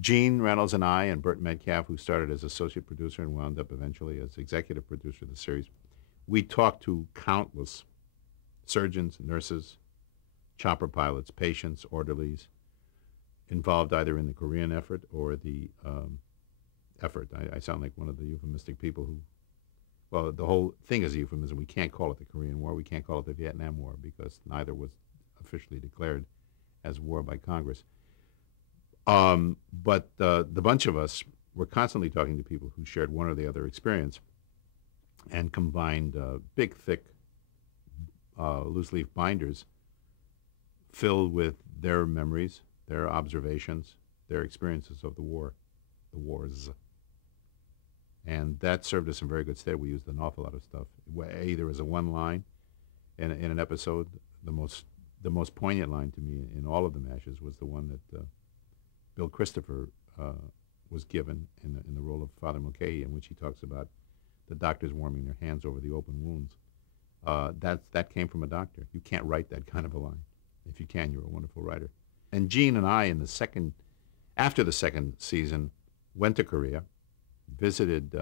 Gene Reynolds and I and Burt Metcalf, who started as associate producer and wound up eventually as executive producer of the series, we talked to countless surgeons, nurses, chopper pilots, patients, orderlies, involved either in the Korean effort or the effort. I sound like one of the euphemistic people who, well, the whole thing is a euphemism. We can't call it the Korean War. We can't call it the Vietnam War because neither was officially declared as war by Congress. But the bunch of us were constantly talking to people who shared one or the other experience and combined big, thick, loose leaf binders filled with their memories, their observations, their experiences of the war, the wars. And that served us in very good stead. We used an awful lot of stuff, either as a one line in an episode. The most poignant line to me in all of the M.A.S.H was the one that Bill Christopher was given in the role of Father Mulcahy, in which he talks about the doctors warming their hands over the open wounds. That came from a doctor. You can't write that kind of a line. If you can, you're a wonderful writer. And Gene and I, after the second season, went to Korea, visited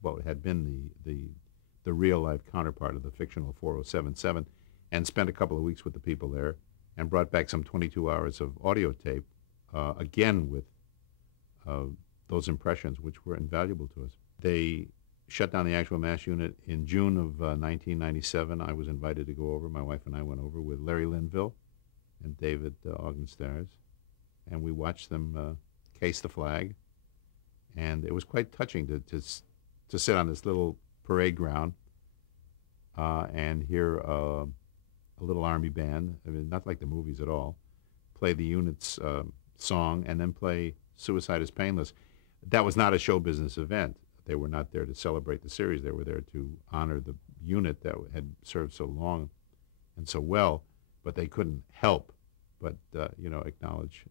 what had been the real life counterpart of the fictional 4077, and spent a couple of weeks with the people there, and brought back some 22 hours of audio tape, again with those impressions, which were invaluable to us. They shut down the actual M.A.S.H unit in June of 1997. I was invited to go over. My wife and I went over with Larry Linville and David Augenstars, and we watched them case the flag. And it was quite touching to sit on this little parade ground and hear a little army band, I mean, not like the movies at all, play the unit's song and then play Suicide is Painless. That was not a show business event. They were not there to celebrate the series. They were there to honor the unit that had served so long and so well, but they couldn't help but acknowledge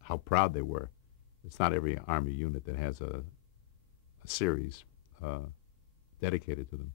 how proud they were. It's not every Army unit that has a series dedicated to them.